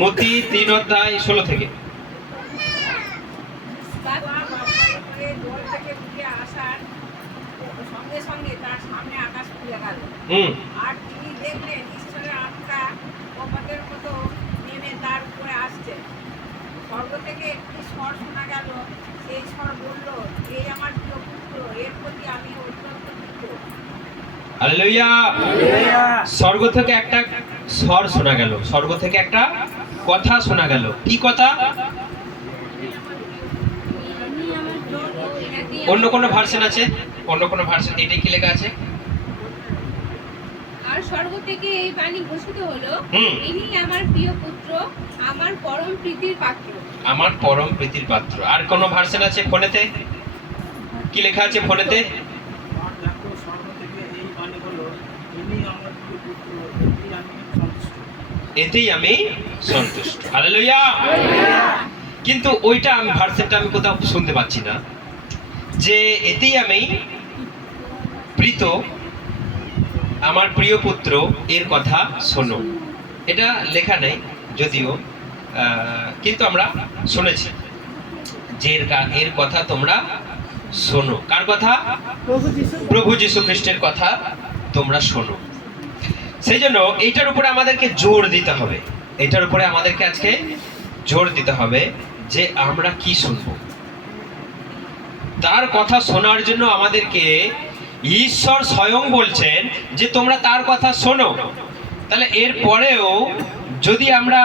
মতি 3:16 থেকে। সঙ্গে তার সামনে আকাশ খুলে গেল, আর তিনি দেখলেন ঈশ্বরের আত্মা কপটের মতো নেমে তার উপরে আসছে। স্বর্গ থেকে একটি স্বর শোনা গেল, সেই স্বর বলল, এই আমার প্রিয় পুত্র, এর প্রতি আমি অত্যন্ত প্রীত। হালেলুয়া। স্বর্গ থেকে একটা স্বর শোনা গেল, স্বর্গ থেকে একটা কথা শোনা গেল। কি কথা? অন্য কোন ভার্সন আছে? অন্য কোন ভার্সন এটাই কি লেখা আছে? আর স্বর্গ থেকে এই বাণী ঘোষিত হলো, ইনি আমার প্রিয় পুত্র, আমার পরম প্রীতির পাত্র। আমার পরম প্রীতির পাত্র। আর কোন ভার্সন আছে ফোনেতে? কি লেখা আছে ফোনেতে? এতেই আমি সন্তুষ্ট। হালেলুয়া। কিন্তু ওইটা আমি ভার্সনটা আমি কোথাও শুনতে পাচ্ছি না যে এতেই আমি প্রীত, আমার প্রিয় পুত্র, এর কথা শোনো। এটা লেখা নেই যদিও, কিন্তু আমরা শুনেছি যে এর কথা তোমরা শোনো। কার কথা? প্রভু যীশু খ্রিস্টের কথা তোমরা শোনো। সেই জন্য এইটার উপরে আমাদেরকে জোর দিতে হবে, এটার উপরে আমাদেরকে আজকে জোর দিতে হবে যে আমরা কি শুনবো। তার কথা শোনার জন্য আমাদেরকে ঈশ্বর স্বয়ং বলছেন যে তোমরা তার কথা শোনো। তাহলে এর পরেও যদি আমরা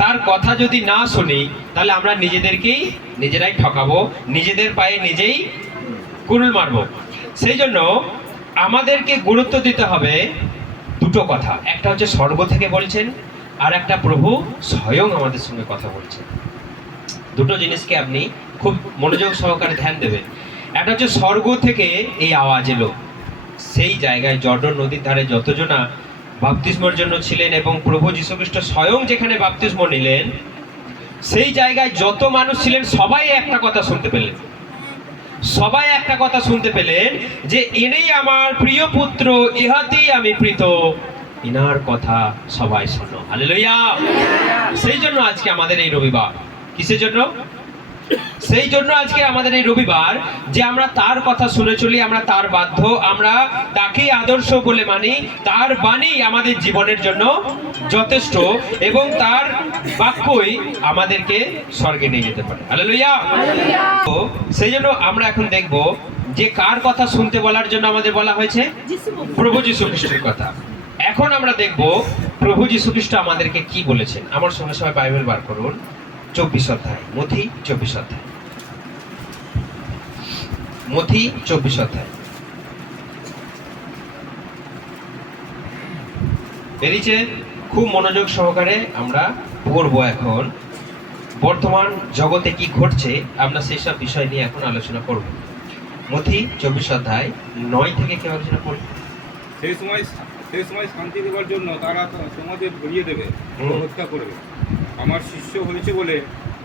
তার কথা যদি না শুনি, তাহলে আমরা নিজেরাই ঠকাবো, নিজেদের পায়ে নিজেই কুড়ুল মারবো। সেই জন্য আমাদেরকে গুরুত্ব দিতে হবে দুটো কথা। একটা হচ্ছে স্বর্গ থেকে বলছেন, আর একটা প্রভু স্বয়ং আমাদের সঙ্গে কথা বলছেন। দুটো জিনিসকে আপনি খুব মনোযোগ সহকারে ধ্যান দেবেন। একটা হচ্ছে স্বর্গ থেকে এই আওয়াজ এলো, সেই জায়গায় জর্ডন নদীর ধারে যতজনা বাপ্তিস্মর জন্য ছিলেন এবং প্রভু যীশু খ্রিস্ট স্বয়ং যেখানে বাপ্তিস্ম নিলেন, সেই জায়গায় যত মানুষ ছিলেন সবাই একটা কথা শুনতে পেলেন। সবাই একটা কথা শুনতে পেলেন যে ইনি আমার প্রিয় পুত্র, ইহাতেই আমি প্রীত, ইনার কথা সবাই শোনো। হালেলুয়া। সেই জন্য আজকে আমাদের এই রবিবার, কিসের জন্য? সেই জন্য আজকে আমাদের এই রবিবার যে আমরা তার কথা শুনে চলি, আমরা তার বাধ্য, আমরা তাকেই আদর্শ বলে মানি, তার বাণী আমাদের জীবনের জন্য যথেষ্ট এবং তার বাক্যই আমাদেরকে স্বর্গে নিয়ে যেতে পারে। হালেলুয়া। তো সেই জন্য আমরা এখন দেখব যে কার কথা শুনতে বলার জন্য আমাদের বলা হয়েছে? প্রভু যীশু খ্রিস্টের কথা। এখন আমরা দেখব প্রভু যীশু খ্রিস্ট আমাদেরকে কি বলেছেন। আমার সঙ্গে সবাই বাইবেল বার করুন, 24 অধ্যায়, মথি 24 অধ্যায়, মথি 24 অধ্যায়। বেরিয়েছে? খুব মনোযোগ সহকারে আমরা পড়বো। এখন বর্তমান জগতে কি ঘটছে আমরা সেই সব বিষয় নিয়ে এখন আলোচনা করব। মথি 24 অধ্যায় 9 থেকে কেউ আলোচনা করব। সেই সময় শান্তি দেওয়ার জন্য তারা তোমাদের ধরিয়ে দেবে, হত্যা করবে। আমার শিষ্য হয়েছে বলে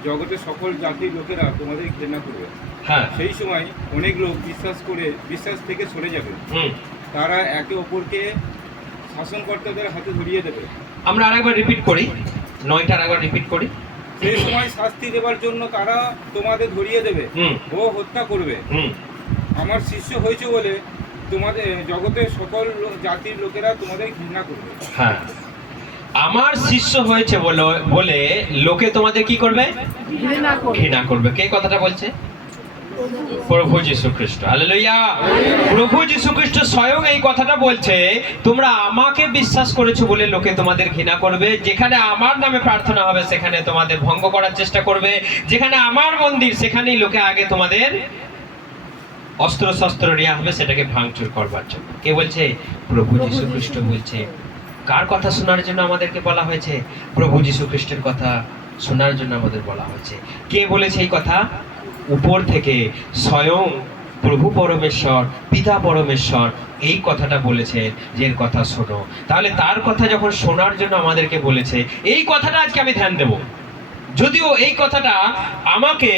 জগতের সকল জাতির লোকেরা তোমাদের ঘৃণা করবে। হ্যাঁ, সেই সময় অনেক লোক বিশ্বাস থেকে সরে যাবে। তারা একে অপরকে শাসনকর্তাদের হাতে ধরিয়ে দেবে। আমরা আরেকবার রিপিট করি, 9টা আরেকবার রিপিট করি। সেই সময় শাস্তি দেওয়ার জন্য তারা তোমাদের ধরিয়ে দেবে ও হত্যা করবে। আমার শিষ্য হয়েছে বলে তোমাদের জগতের সকল জাতির লোকেরা তোমাদের ঘৃণা করবে। হ্যাঁ, আমার শিষ্য হয়েছে বলে লোকে তোমাদের কি করবে? ঘৃণা করবে। কে কথাটা বলছে? প্রভু যীশু খ্রিস্ট। হালেলুয়া। প্রভু যীশু খ্রিস্ট স্বয়ং এই কথাটা বলছে, তোমরা আমাকে বিশ্বাস করেছো বলে লোকে তোমাদের ঘৃণা করবে। যেখানে আমার নামে প্রার্থনা হবে সেখানে তোমাদের ভঙ্গ করার চেষ্টা করবে। যেখানে আমার মন্দির সেখানেই লোকে আগে তোমাদের অস্ত্র শস্ত্র নেওয়া হবে সেটাকে ভাঙচুর করবার জন্য। কে বলছে? প্রভু যীশু খ্রিস্ট বলছে। কার কথা শোনার জন্য আমাদেরকে বলা হয়েছে? প্রভু যীশু খ্রিস্টের কথা শোনার জন্য আমাদের বলা হয়েছে। কে বলেছে এই কথা? উপর থেকে স্বয়ং প্রভু পরমেশ্বর, পিতা পরমেশ্বর এই কথাটা বলেছে যে এর কথা শোনো। তাহলে তার কথা যখন শোনার জন্য আমাদেরকে বলেছে, এই কথাটা আজকে আমি ধ্যান দেব। যদিও এই কথাটা আমাকে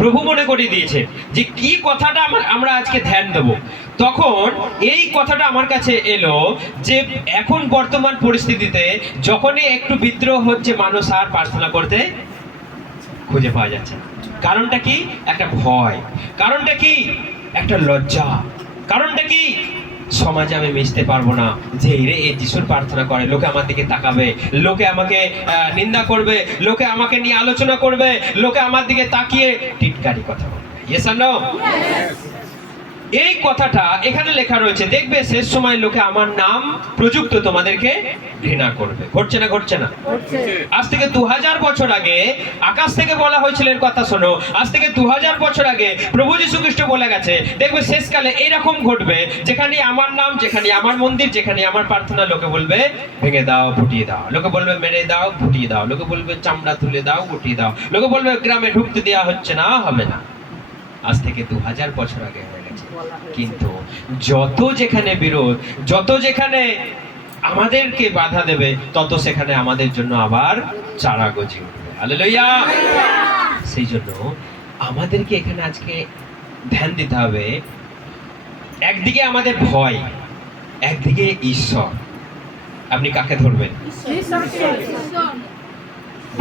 প্রভু মনে করিয়ে দিয়েছে যে কি কথাটা আমরা আজকে ধ্যান দেব। তখন এই কথাটা আমার কাছে এলো যে এখন বর্তমান পরিস্থিতিতে যখনই একটু বিদ্রোহ হচ্ছে, মানুষ আর প্রার্থনা করতে খুঁজে পাওয়া যাচ্ছে না। কারণটা কি? একটা ভয়। কারণটা কি? একটা লজ্জা। কারণটা কি? সমাজে আমি মিশতে পারবো না, যে এই যিশুর প্রার্থনা করে, লোকে আমার দিকে তাকাবে, লোকে আমাকে নিন্দা করবে, লোকে আমাকে নিয়ে আলোচনা করবে, লোকে আমার দিকে তাকিয়ে টিটকারি কথা বলবে। ইয়েস আর নো? এই কথাটা এখানে লেখা রয়েছে, দেখবে শেষ সময় লোকে আমার নাম প্রযুক্ত তোমাদেরকে ঘৃণা করবে। ঘটছে না? ঘটছে না? আজ থেকে 2000 বছর আগে আকাশ থেকে বলা হয়েছিল কথা শোনো। আজ থেকে 2000 বছর আগে প্রভু যীশু খ্রিস্ট বলে গেছে, দেখবে শেষকালে এইরকম ঘটবে, যেখানে আমার নাম, যেখানে আমার মন্দির, যেখানে আমার প্রার্থনা, লোকে বলবে ভেঙে দাও, ফুটিয়ে দাও, লোকে বলবে মেরে দাও, ফুটিয়ে দাও, লোকে বলবে চামড়া তুলে দাও, ফুটিয়ে দাও, লোকে বলবে গ্রামে ঢুকতে দেওয়া হচ্ছে না, হবে না। আজ থেকে 2000 বছর আগে হয়ে গেছে। কিন্তু যত যেখানে বিরোধ, যত যেখানে আমাদেরকে বাধা দেবে, তত সেখানে আমাদের জন্য আবার চারা গজিয়ে উঠবে। হালেলুয়া! সেই জন্য আমাদেরকে এখানে আজকে ধ্যান দিতে হবে, একদিকে আমাদের ভয়, একদিকে ঈশ্বর। আপনি কাকে ধরবেন?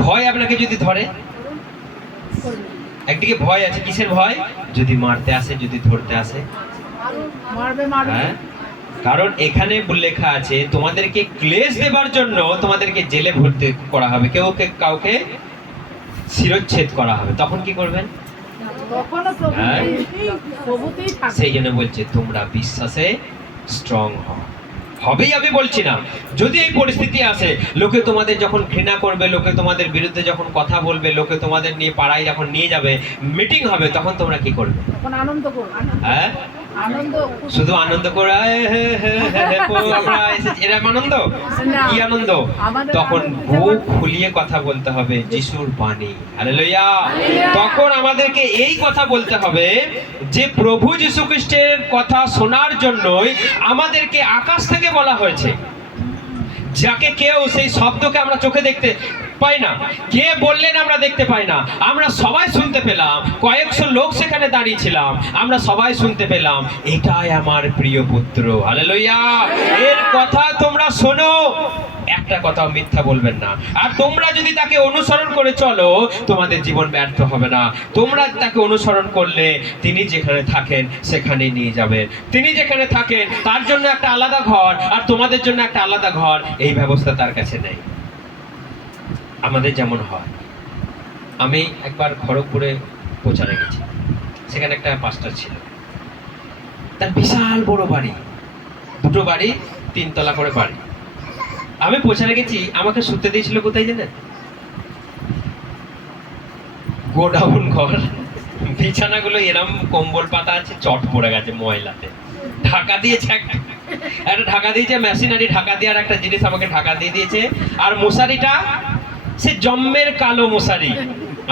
ভয় আপনাকে যদি ধরে, একদিকে ভয় আছে। কিসের ভয়? যদি মারতে আসে, যদি ধরতে আসে, হ্যাঁ? কারণ এখানে লেখা আছে তোমাদেরকে ক্লেশ দেবার জন্য তোমাদেরকে জেলে ভর্তি করা হবে, কাউকে শিরচ্ছেদ করা হবে। তখন কি করবেন? হ্যাঁ? সেই জন্য বলছে তোমরা বিশ্বাসে স্ট্রং হও। হবেই, আমি বলছি না। যদি এই পরিস্থিতি আসে, লোকে তোমাদের যখন ঘৃণা করবে, লোকে তোমাদের বিরুদ্ধে যখন কথা বলবে, লোকে তোমাদের নিয়ে পাড়ায় যখন নিয়ে যাবে, মিটিং হবে, তখন তোমরা কি করবে? হ্যাঁ, শুধু আনন্দ করে আমরা এসেছি, এরকম আনন্দ? কি আনন্দ? তখন বুক ফুলিয়ে কথা বলতে হবে যিশুর বাণী। হালেলুয়া! তখন আমাদেরকে এই কথা বলতে হবে যে প্রভু যীশু খ্রিস্টের কথা শোনার জন্যই আমাদেরকে আকাশ থেকে বলা হয়েছে, যাকে কেউ সেই শব্দকে আমরা চোখে দেখতে পাই না, কে বললেন আমরা দেখতে পাই না, আমরা সবাই শুনতে পেলাম, কয়েকশো লোক সেখানে দাঁড়িয়ে ছিলাম, আমরা সবাই শুনতে পেলাম, এটাই আমার প্রিয় পুত্র। হালেলুয়া! এর কথা তোমরা শোনো, একটা কথাও মিথ্যা বলবেন না। আর তোমরা যদি তাকে অনুসরণ করে চলো, তোমাদের জীবন ব্যর্থ হবে না। তোমরা তাকে অনুসরণ করলে তিনি যেখানে থাকেন সেখানেই নিয়ে যাবেন। তিনি যেখানে থাকেন তার জন্য একটা আলাদা ঘর, আর তোমাদের জন্য একটা আলাদা ঘর, এই ব্যবস্থা তার কাছে নেই। আমাদের যেমন হয়, আমি একবার খড়গপুরে প্রচারে গেছি, সেখানে একটা পাস্টার ছিল, তার বিশাল বড় বাড়ি, দুটো বাড়ি, 3 তলা করে বাড়ি। আমি প্রচারে গেছি, আমাকে শুতে দিয়েছিল কোথায় জানেন? গোডাউন ঘর, বিছানাগুলো এরম কম্বল পাতা আছে, চট পড়ে গেছে ময়লাতে, ঢাকা দিয়েছে একটা ঢাকা দিয়েছে, মেশিনারি ঢাকা দেওয়ার একটা জিনিস আমাকে ঢাকা দিয়ে দিয়েছে। আর মশারিটা সে জম্মের কালো মশারি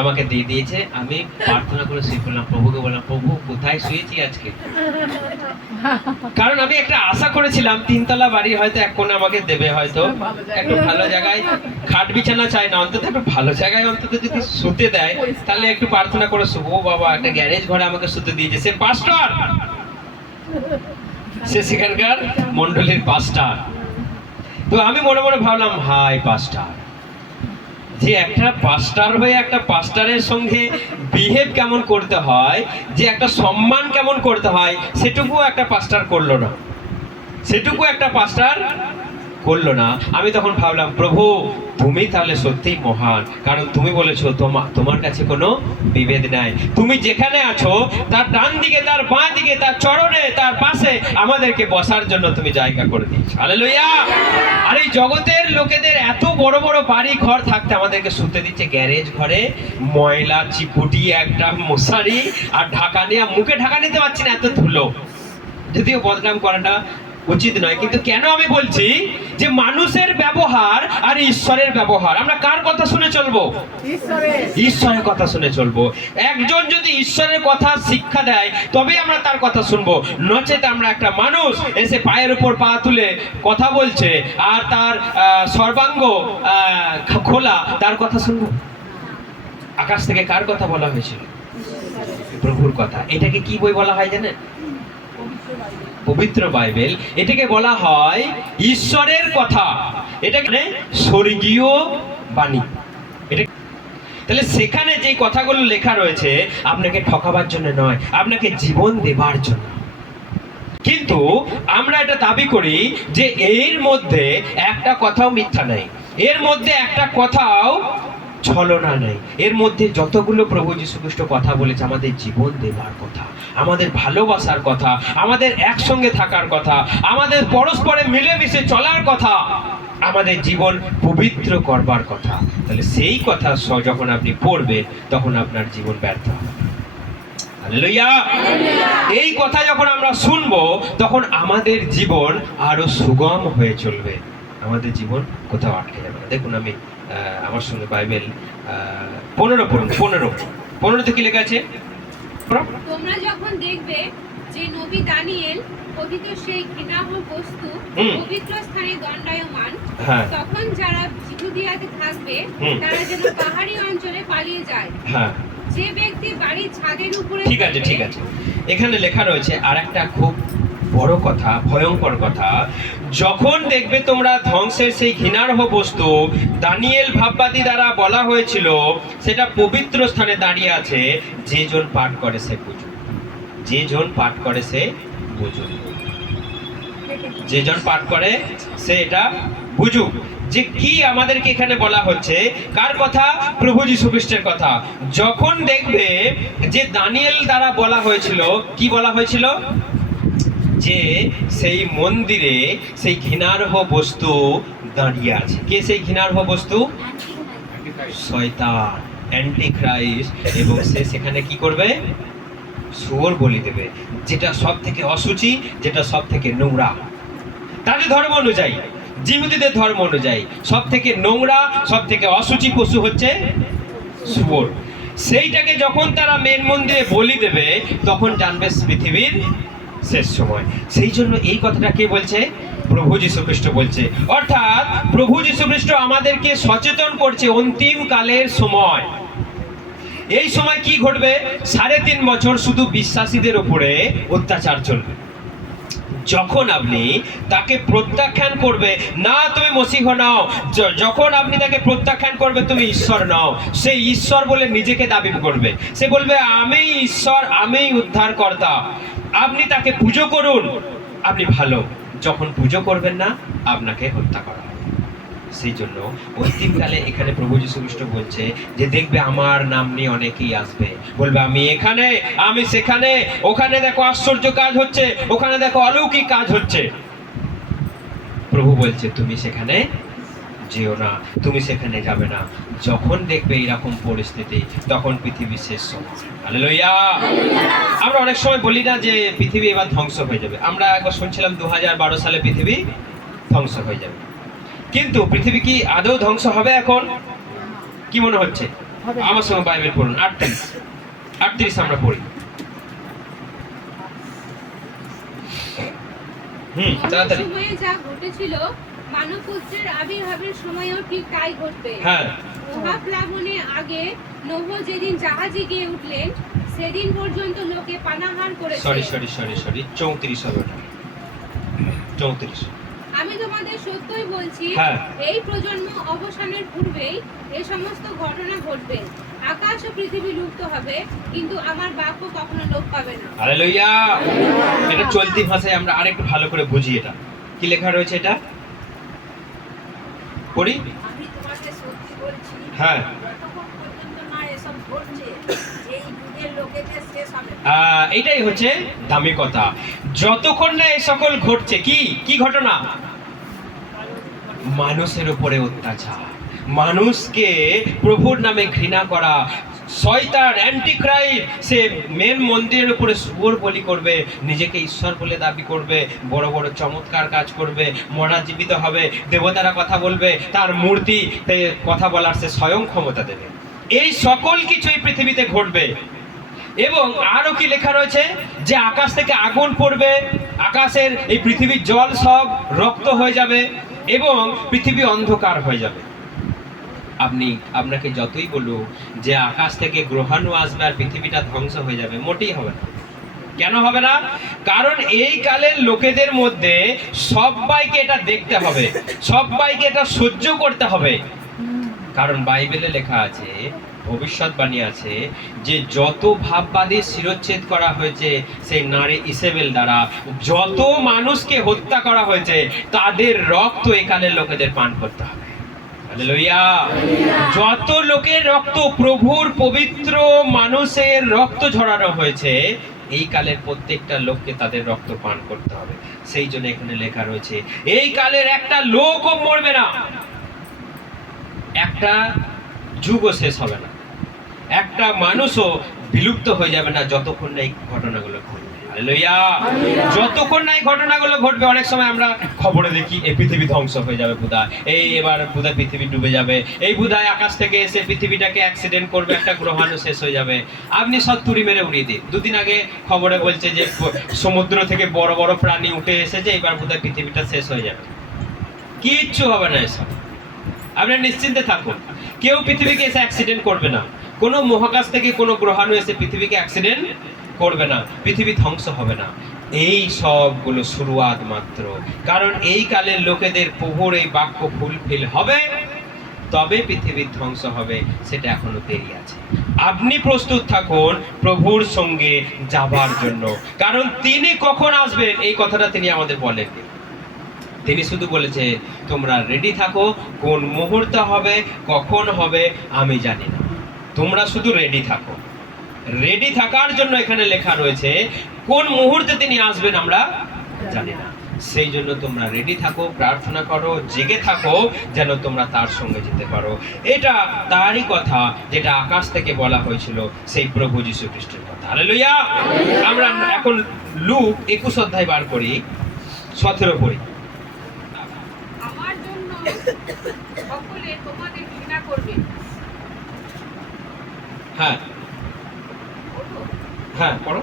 আমাকে দিয়ে দিয়েছে। আমি প্রার্থনা করে শুয়ে পড়লাম, প্রভুকে বললাম, প্রভু কোথায় শুয়েছি আজকে? কারণ আমি একটা আশা করেছিলাম 3 তলা বাড়ি, হয়তো এক কোণে আমাকে দেবে, হয়তো একটু ভালো জায়গায়, খাট বিছানা চাই না, অন্তত একটু ভালো জায়গায় অন্তত যদি শুতে দেয়, তাহলে একটু প্রার্থনা করে শুভ। বাবা, একটা গ্যারেজ ঘরে আমাকে শুতে দিয়েছে, সে পাস্টার, সে সেখানকার মন্ডলীর পাস্টার। তো আমি মনে মনে ভাবলাম, হাই পাস্টার, যে একটা পাস্টার হয়ে একটা পাস্টারের সঙ্গে বিহেভ কেমন করতে হয়, যে একটা সম্মান কেমন করতে হয়, সেটুকু একটা পাস্টার করলো না, সেটুকু একটা পাস্টার করলো না। আমি তখন ভাবলাম, প্রভু তুমি তাহলে সত্যিই মহান, কারণ তুমি বলেছো তোমার কাছে কোনো বিভেদ নাই। তুমি যেখানে আছো তার ডান দিকে, তার বাঁ দিকে, তার চরণে, তার পাশে আমাদেরকে বসার জন্য তুমি জায়গা করে দিয়েছো। হালেলুয়া! আর এই জগতের লোকেদের এত বড় বড় বাড়ি ঘর থাকতে আমাদেরকে শুতে দিচ্ছে গ্যারেজ ঘরে, ময়লা চিপুটি একটা মশারি, আর ঢাকা নিয়ে, মুখে ঢাকা নিতে পারছি না, এত ধুলো। যদিও বদনাম করাটা উচিত নয়, কিন্তু কেন আমি বলছি যে মানুষের ব্যবহার আর ঈশ্বরের ব্যবহার, আমরা কার কথা শুনে চলবো? ঈশ্বরের কথা শুনে চলবো। একজন যদি ঈশ্বরের কথা শিক্ষা দেয়, তবে আমরা তার কথা শুনবো, নচেত আমরা একটা মানুষ এসে পায়ের উপর পা তুলে কথা বলছে আর তার সর্বাঙ্গ খোলা, তার কথা শুনবো? আকাশ থেকে কার কথা বলা হয়েছিল? প্রভুর কথা। এটাকে কি বই বলা হয় জানেন? পবিত্র বাইবেল, এটাকে বলা হয় ঈশ্বরের কথা, এটাকে স্বর্গীয় বাণী। এটা তাহলে সেখানে যে কথাগুলো লেখা রয়েছে আপনাকে ঠকাবার জন্য নয়, আপনাকে জীবন দেবার জন্য। কিন্তু আমরা এটা দাবি করি যে এর মধ্যে একটা কথাও মিথ্যা নেই, এর মধ্যে একটা কথাও ছলনা নেই, এর মধ্যে যতগুলো প্রভু যীশু খ্রিস্ট কথা বলেছে আমাদের জীবন দেবার কথা, আমাদের ভালোবাসার কথা, আমাদের একসঙ্গে থাকার কথা, আমাদের পরস্পরে মিলেমিশে চলার কথা, আমাদের জীবন পবিত্র করবার কথা। তাহলে সেই কথা যখন আপনি পড়বেন তখন আপনার জীবন ব্যর্থ হবে। হালেলুয়া। এই কথা যখন আমরা শুনবো তখন আমাদের জীবন আরো সুগম হয়ে চলবে, আমাদের জীবন কোথাও আটকে যাবে না। দেখুন আমি আমার সঙ্গে বাইবেল 15 পড়ুন, 15 থেকে লেখা আছে, তোমরা যখন দেখবে যে নবী দানিয়েল পতিত সেই ঘৃণার্হ বস্তু পবিত্র স্থানে দণ্ডায়মান, হ্যাঁ তখন যারা জিহুদিয়াতে থাকবে তারা যেন পাহাড়ি অঞ্চলে পালিয়ে যায়। হ্যাঁ যে ব্যক্তি বাড়ির ছাদের উপরে ঠিক আছে, ঠিক আছে। এখানে লেখা রয়েছে আর একটা খুব বড় কথা, ভয়ঙ্কর কথা, যখন দেখবে তোমরা ধ্বংসের সেই ঘৃণার্হ বস্তু দানিয়েল ভাববাদী দ্বারা বলা হয়েছিল সেটা পবিত্র স্থানে দাঁড়িয়ে আছে, যে জন পাঠ করে সে বুঝুক, যে জন পাঠ করে সে বুঝুক, যে জন পাঠ করে সে এটা বুঝুক। যে কি আমাদেরকে এখানে বলা হচ্ছে, কার কথা? প্রভু যীশু খ্রিস্টের কথা। যখন দেখবে যে দানিয়েল দ্বারা বলা হয়েছিল, কি বলা হয়েছিল? যে সেই মন্দিরে সেই ঘৃণার্হ বস্তু দাঁড়িয়ে আছে। কে সেই ঘৃণার্হ বস্তু? শয়তান, অ্যান্টিখ্রাইস্ট। এবং সে সেখানে কি করবে? শুয়োর বলি দেবে, যেটা সব থেকে অসুচি, যেটা সব থেকে নোংরা। তাদের ধর্ম অনুযায়ী, জিহুদীদের ধর্ম অনুযায়ী সব থেকে নোংরা, সব থেকে অসুচি পশু হচ্ছে শুয়োর। সেইটাকে যখন তারা মেন মন্দিরে বলি দেবে তখন জানবে পৃথিবীর শেষ সময়। সেই জন্য এই কথাটা কে বলছে? প্রভু যীশু খ্রিস্ট বলছে। অর্থাৎ প্রভু যীশু খ্রিস্ট আমাদেরকে সচেতন করছে অন্তিম কালের সময়। এই সময় কি ঘটবে? 3.5 বছর শুধু বিশ্বাসীদের উপরে অত্যাচার চলবে। যখন আপনি তাকে প্রত্যাখ্যান করবে, না তুমি মসিহ নাও, যখন আপনি তাকে প্রত্যাখ্যান করবে তুমি ঈশ্বর নাও, সেই ঈশ্বর বলে নিজেকে দাবি করবে, সে বলবে আমি ঈশ্বর, আমি উদ্ধারকর্তা, আপনি তাকে পুজো করুন, আপনি ভালো। যখন পুজো করবেন না আপনাকে হত্যা করা হবে। সেই জন্য অন্তিমকালে এখানে প্রভু যীশু খ্রিস্ট বলছে যে দেখবে আমার নাম নিয়ে অনেকেই আসবে, বলবে আমি এখানে, আমি সেখানে, ওখানে দেখো আশ্চর্য কাজ হচ্ছে, ওখানে দেখো অলৌকিক কাজ হচ্ছে। প্রভু বলছে তুমি সেখানে যেও না, তুমি সেখানে যাবে না। যখন দেখবে এরকম পরিস্থিতি তখন পৃথিবীর শেষ সময়। হালেলুয়া। আমরা অনেক সময় বলি না যে পৃথিবী এবার ধ্বংস হয়ে যাবে। আমরা একবার শুনছিলাম 2012 সালে পৃথিবী ধ্বংস হয়ে যাবে, কিন্তু পৃথিবী কি আদৌ ধ্বংস হবে? এখন কি মনে হচ্ছে? আমার সঙ্গে বাইবেল পড়ুন, 38 আমরা পড়ি। তাড়াতাড়ি। সময়ে যা ঘটেছিল মানবপুত্রের আবির্ভাবের সময়ও ঠিক তাই ঘটবে। হ্যাঁ। মহাপ্লাবনের আগে নোহ যেদিন জাহাজে গিয়ে উঠলেন সেদিন পর্যন্ত লোকে পানাহার করেছে। সরি 34 হবে ওটা, 34। আমি তোমাদের সত্যই বলছি, হ্যাঁ। এই প্রজন্ম অবসানের পূর্বেই এই সমস্ত ঘটনা ঘটবে। আকাশ ও পৃথিবী লুপ্ত হবে, কিন্তু আমার বাক্য কখনো লোপ পাবে না। হালেলুয়া। এটা চলতি ভাষায় আমরা আরেকটু ভালো করে বুঝি। এটা কি লেখা রয়েছে? এটা পড়ি। আমি তোমাকে সত্যি বলছি, হ্যাঁ। যতক্ষণ পর্যন্ত না এসব ঘটছে এই যুগের লোকেদের শেষ হবে না। এটাই হচ্ছে দামি কথা। যতক্ষণ না এই সকল ঘটছে, কি ঘটনা? মানুষের উপরে অত্যাচার, মানুষকে প্রভুর নামে ঘৃণা করা, শয়তান অ্যান্টিক্রাইস্ট সে মেন মন্দিরের উপরে শুয়োর বলি করবে, নিজেকে ঈশ্বর বলে দাবি করবে, বড় বড় চমৎকার কাজ করবে, মরা জীবিত হবে, দেবতারা কথা বলবে, তার মূর্তি কথা বলার সে স্বয়ং ক্ষমতা দেবে। এই সকল কিছুই পৃথিবীতে ঘটবে। এবং আরো কি লেখা রয়েছে? যে আকাশ থেকে আগুন পড়বে, আকাশের এই পৃথিবীর জল সব রক্ত হয়ে যাবে এবং পৃথিবী অন্ধকার হয়ে যাবে। আপনাকে যতই বলুক যে আকাশ থেকে গ্রহাণু আসবে আর পৃথিবীটা ধ্বংস হয়ে যাবে, মোটেই হবে না। কেন হবে না? কারণ এই কালের লোকেদের মধ্যে সবাইকে এটা দেখতে হবে, সবাইকে এটা সহ্য করতে হবে। কারণ বাইবেলে লেখা আছে, ভবিষ্যৎবাণী আছে যে যত ভাববাদী শিরচ্ছেদ করা হয়েছে সেই নারী ইসেবেল দ্বারা, যত মানুষকে হত্যা করা হয়েছে তাদের রক্ত একালের লোকেদের পান করতে হবে। হালেলুয়া! যত লোকের রক্ত, প্রভুর পবিত্র মানুষের রক্ত ঝরানো হয়েছে, এই কালের প্রত্যেকটা লোককে তাদের রক্ত পান করতে হবে। সেই জন্য এখানে লেখা রয়েছে এই কালের একটা লোকও মরবে না, একটা যুগও শেষ হবে না, একটা মানুষও বিলুপ্ত হয়ে যাবে না যতক্ষণ না এই ঘটনাগুলো ঘটবে। হালেলুয়া! যতক্ষণ না এই ঘটনাগুলো ঘটবে। অনেক সময় আমরা খবরে দেখি এই পৃথিবী ধ্বংস হয়ে যাবে, বোধহয় এবার বোধহয় পৃথিবী ডুবে যাবে, এই বোধহয় আকাশ থেকে এসে পৃথিবীটাকে অ্যাক্সিডেন্ট করবে, একটা গ্রহাণু শেষ হয়ে যাবে। আপনি সব তুড়ি মেরে উড়িয়ে দিন। দুদিন আগে খবরে বলছে যে সমুদ্র থেকে বড় বড় প্রাণী উঠে এসেছে, এবার বোধহয় পৃথিবীটা শেষ হয়ে যাবে। কিচ্ছু হবে না এসব, আপনি নিশ্চিন্তে থাকুন। কেউ পৃথিবীকে এসে অ্যাক্সিডেন্ট করবে না, কোনো মহাকাশ থেকে কোনো গ্রহাণু এসে পৃথিবীকে অ্যাক্সিডেন্ট করবে না, পৃথিবী ধ্বংস হবে না। এই সবগুলো শুরুয়াত মাত্র। কারণ এই কালের লোকেদের প্রভুর এই বাক্য ফুলফিল হবে, তবে পৃথিবীর ধ্বংস হবে, সেটা এখনো দেরি আছে। আপনি প্রস্তুত থাকুন প্রভুর সঙ্গে যাবার জন্য, কারণ তিনি কখন আসবেন এই কথাটা তিনি আমাদের বলেননি। তিনি শুধু বলেছে তোমরা রেডি থাকো, কোন মুহূর্তে হবে, কখন হবে আমি জানি না, তোমরা শুধু রেডি থাকো। রেডি থাকার জন্য এখানে লেখা রয়েছে, কোন মুহূর্তে তিনি আসবেন আমরা জানি না। সেই জন্য তোমরা রেডি থাকো, প্রার্থনা করো, জেগে থাকো, যেন তোমরা তার সঙ্গে যেতে পারো। এটা তারই কথা যেটা আকাশ থেকে বলা হয়েছিল, সেই প্রভু যীশু খ্রিস্টের কথা। হালেলুয়া! আমরা এখন লুক 21 অধ্যায় বার করি, 17 পড়ি। আমার জন্য সকলে তোমাদের ঘৃণা করবে। হ্যাঁ হ্যাঁ পড়ো।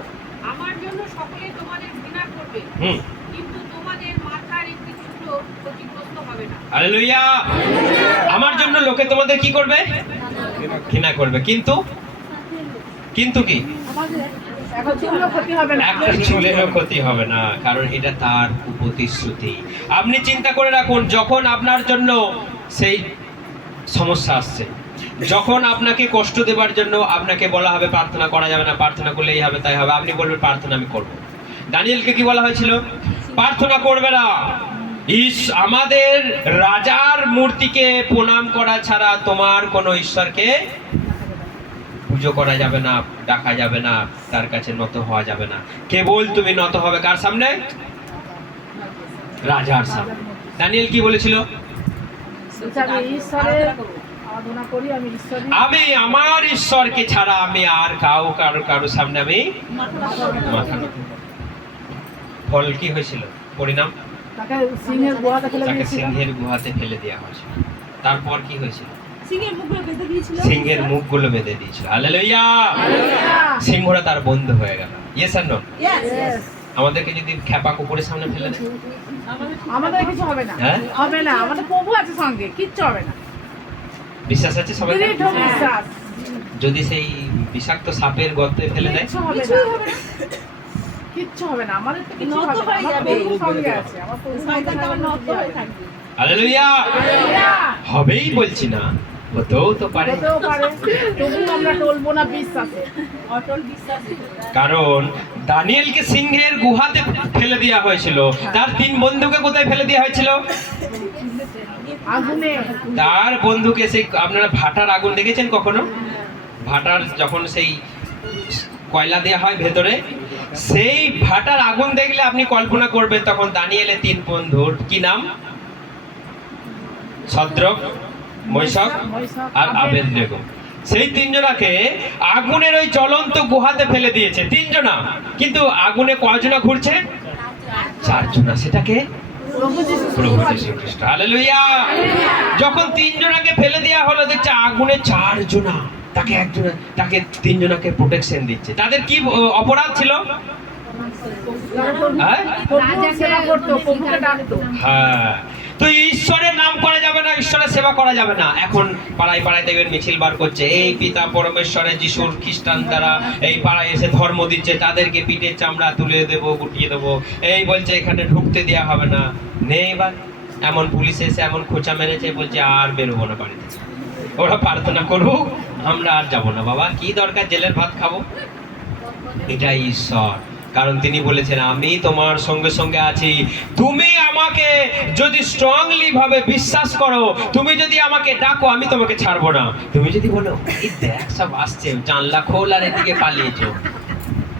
আমার জন্য সকলে তোমাদের ঘৃণা করবে, কিন্তু তোমাদের মাথার একটি চুলও ক্ষতিগ্রস্ত হবে না। হালেলুয়া! আমার জন্য লোকে তোমাদের কি করবে? ঘৃণা করবে, কিন্তু কিন্তু কি? একটা চুলেরও ক্ষতি হবে না। একটা চুলেরও ক্ষতি হবে না, কারণ এটা তার প্রতিশ্রুতি। আপনি চিন্তা করে রাখুন, যখন আপনার জন্য সেই সমস্যা আসছে, যখন আপনাকে কষ্ট দেবার জন্য আপনাকে বলা হবে প্রার্থনা করা যাবে না, প্রার্থনা করলেই হবে তাই হবে, আপনি বলবেন প্রার্থনা আমি করব। দানিয়েলকে কি বলা হয়েছিল? প্রার্থনা করবে না, আমাদের রাজার মূর্তিকে প্রণাম করা ছাড়া তোমার কোনো ঈশ্বরকে পুজো করা যাবে না, ডাকা যাবে না, তার কাছে নত হওয়া যাবে না। কেবল তুমি নত হবে কার সামনে? রাজার সামনে। দানিয়েল কি বলেছিল? আমি আমার ঈশ্বরকে ছাড়া আমি আর কারো সামনে আমি মাথা নত। ফল কি হয়েছিল? পরিণাম তাকে সিংহের গুহাতে ফেলে দেওয়া হয়েছিল। তারপর কি হয়েছিল? সিংহের মুখগুলো বেঁধে দিয়েছিল। হালেলুয়া! সিংহরা তার বন্ধু হয়ে গেল। ইয়েস আর নো? আমাদেরকে যদি খেপা কুকুরের সামনে ফেলে দেয় আমাদের কিছু হবে না। হ্যাঁ? হবে না, আমাদের প্রভু আছে সঙ্গে, কিচ্ছু হবে না। বিশ্বাস আছে সবাই? বিশ্বাস। যদি সেই বিষাক্ত সাপের গর্তে ফেলে দেয় কিচ্ছু হবে না, কিচ্ছু হবে না, আমাদের তো কিছু হবে না। আমার প্রভু সঙ্গে আছে, আমার প্রভু সঙ্গে থাকবে। হালেলুয়া! হবেই বলছি না, হতেও তো পারে। তবু আমরা টলবো না, বিশ্বাসে। কারণ দানিয়েলকে সিংহের গুহাতে ফেলে দেওয়া হয়েছিল, তার 3 বন্ধুকে কোথায় ফেলে দেওয়া হয়েছিল? আগুনে। তার বন্ধুকে সেই, আপনারা ভাটার আগুন দেখেছেন কখনো? ভাটার যখন সেই কয়লা দেওয়া হয় ভেতরে, সেই ভাটার আগুন দেখলে আপনি কল্পনা করবেন তখন দানিয়েলের 3 বন্ধুর কি নাম? শদ্রক, মেশক আর আবেদনেগো। সেই 3 জনাকে আগুনের ওই জ্বলন্ত গুহাতে ফেলে দিয়েছে, 3 জনা, কিন্তু আগুনে কয়জনা ঘুরছে? 4 জনা। সেটাকে প্রভু যীশু খ্রিস্ট। হালেলুয়া! যখন 3 জনাকে ফেলে দেওয়া হলো, দেখছে আগুনে 4 জনা, তাকে 3 জনাকে প্রোটেকশন দিচ্ছে। তাদের কি অপরাধ ছিল? হ্যাঁ, তো ঈশ্বরের নাম করা যাবে না, ঈশ্বরের সেবা করা যাবে না। এখন পাড়ায় পাড়ায় দেখবেন মিছিল বার করছে, এই পিতা পরমেশ্বরের যিশুর খ্রিস্টান দ্বারা এই পাড়ায় এসে ধর্ম দিচ্ছে, তাদেরকে পিঠের চামড়া তুলে দেবো, গুটিয়ে দেবো, এই বলছে এখানে ঢুকতে দেওয়া হবে না। নেই এবার এমন পুলিশ এসে এমন খোঁচা মেরেছে, বলছে আর বেরোবো না বাড়িতে, ওরা প্রার্থনা করুক, আমরা আর যাবো না। বাবা কি দরকার জেলের ভাত খাবো? এটাই ঈশ্বর, কারণ তিনি বলেছেন আমি তোমার সঙ্গে সঙ্গে আছি। তুমি আমাকে যদি স্ট্রংলি ভাবে বিশ্বাস করো, তুমি যদি আমাকে ডাকো, আমি তোমাকে ছাড়বো না। তুমি যদি বলো এই দেখ সব আসছে, জানলা খোল আর এদিকে পালিয়েছো,